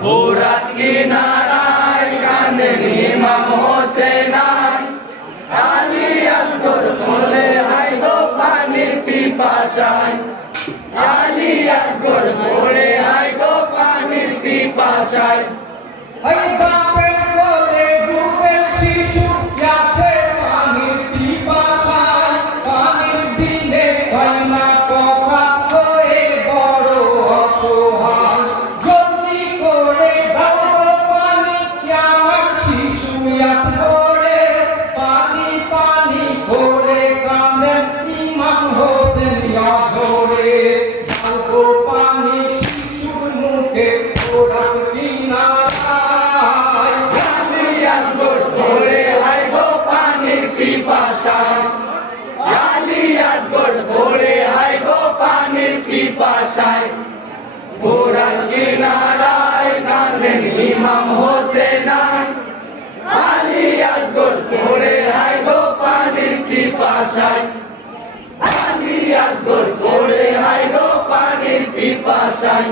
ফুরাত কিনারায় কাঁদেন ইমাম হোসেন আলী আসগর বলে হায় গো পানির পিপাসায় আলী আসগর বলে হায় গো পানির পিপাসায় ওই বাপের কোলে ডুবের শিশু আসে পানির পিপাসায় পানির দিনে হয় না কথা হয়ে বড় অসহায় জলদি করে দাও গো পানি আমার শিশু আসরে পানি পানি করে কাঁদেন ইমাম হোসেন আজরে দাও গো পানি শিশুর মুখে ওরাত কিনারায় আলী আসগর বলে হায় গো পানির পিপাসায় আলী আসগর বলে হায় গো পানির পিপাসায় ফুরাত কিনারায় কাঁদেন ইমাম হোসেন আলী আসগর বলে হায় গো পানির পিপাসায় আলী আসগর বলে হায় গো পানির পিপাসায়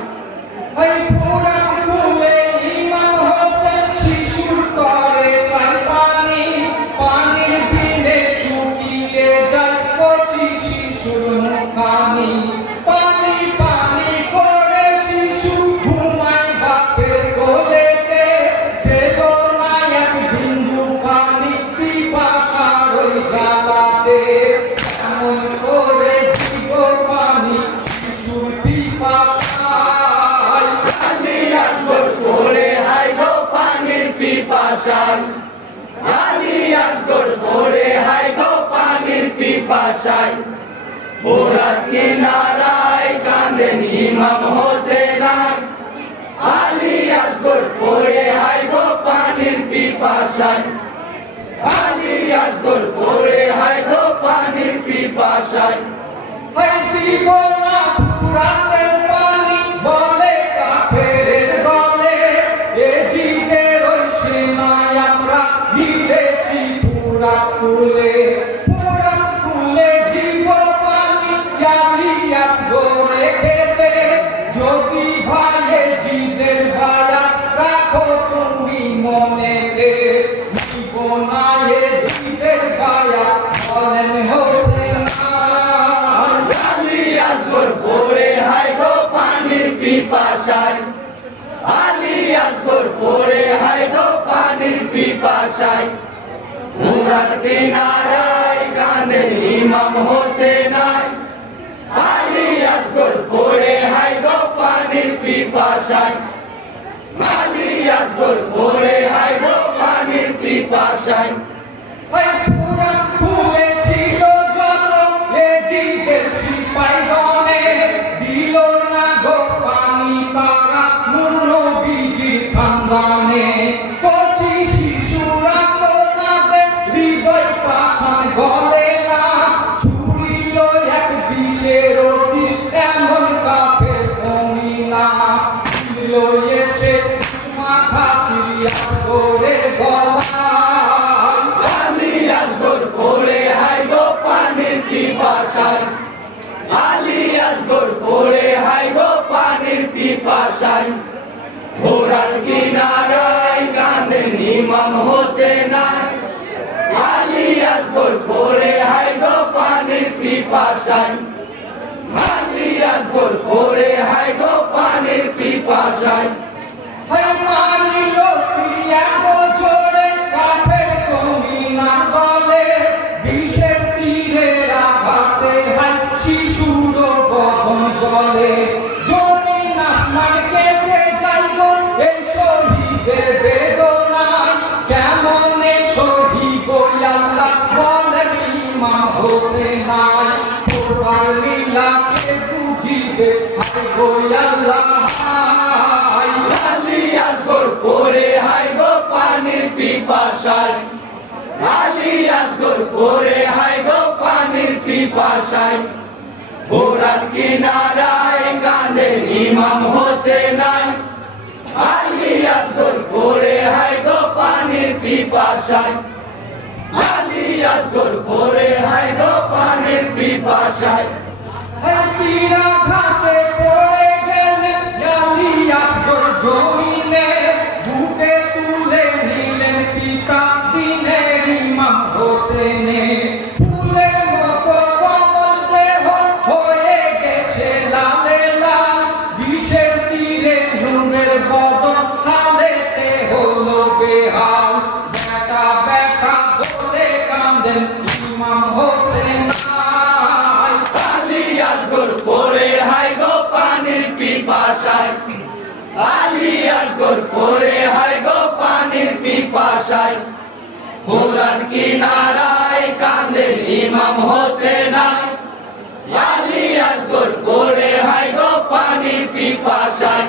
ওই ফুরাত কুলে ইমাম হোসেন শিশুর করে চাই পানি পানির দিনে শুকিয়ে যায় কচি শিশুর মুখানি পানি পানি করে শিশু ঘুমায় বাপের কোলেতে পেল না এক বিন্দু পানি পিপাসার ওই জ্বালাতে এমন করে দিব পানি শিশুর পিপাসায় আলী আসগর বলে হায় গো পানির পিপাসায় আলী আসগর বলে হায় গো পানির পিপাসায় ফুরাত কিনারায় কাঁদেন ইমাম হোসেন আলী আসগর বলে হায় গো পানির পিপাসায় আলী আসগর বলে হায় গো পানির পিপাসায় ওই দিব না ফুরাতের পানি বলে কাফেরের দলে এ জিদের ওই সীমায় আমরা ভিড়েছি ফুরাত কুলে দিব পানি আলী আসগরে খেতে যদি ভাইয়ে জিদের ভায়া রাখো তুমি মনেতে দিব না এ জিদের ভায়া বলেন হোসেন আলী আসগর বলে হায় গো পানির পিপাসায় আলী আসগর বলে হায় গো পানির পিপাসায় ফুরাত কিনারায় কাঁদেন ইমাম হোসেন আলী আসগর বলে হায় গো পানির পিপাসায় আলী আসগর বলে হায় গো পানির পিপাসায় ওই ফুরাত খুলেছিল যত এ জিদের সিপাইগণে দিল না গো পানি তারা নূর নবীজির খানদানে কচি শিশুরা তো তাদের হৃদয় পাষাণ গলে না ছুড়িল এক বিষের অতি এমন কাফের কমিনা দিল এসে মাথা ফিরিয়া করে গলায় আলী আসগর বলে হায় গো পানির পিপাসায় আলী আসগর বলে হায় গো পানির পিপাসায় ফুরাত কিনারায় কাঁদেন ইমাম হোসেন আলী আসগর বলে হায় গো পানির পিপাসায় আলী আসগর বলে হায় গো পানির পিপাসায় হয় মারিল ক্রিয়া জোরে কাফের কমিনা বলে বিষের তীরে রাখাতে হয় শিশুর বদন জলে জমিন আসমান কেটে যাইব এই শহীদের বেদনায় কেমনে শহীদ আল্লাহ বলেন ইমাম হোসেন তোর লীলাকে বুঝিবে হায় গো আল্লাহ আলী আসগর বলে হায় গো পানির পিপাসায় আলী আসগর বলে হায় গো পানির পিপাসায় ফুরাত কিনারায় কাঁদেন ইমাম হোসেন আলী আসগর বলে হায় গো পানির পিপাসায় আলী আসগর বলে হায় গো পানির পিপাসায় তীরা ঘাটে পড়ে গেলে আলী আসগর জমিনে পিপাসায় আলী আসগর পড়ে হায় গো পানির পিপাসায় ফোরাত কিনারায় কাঁদেন ইমাম হোসেন আলী আসগর পড়ে হায় গো পানির পিপাসায়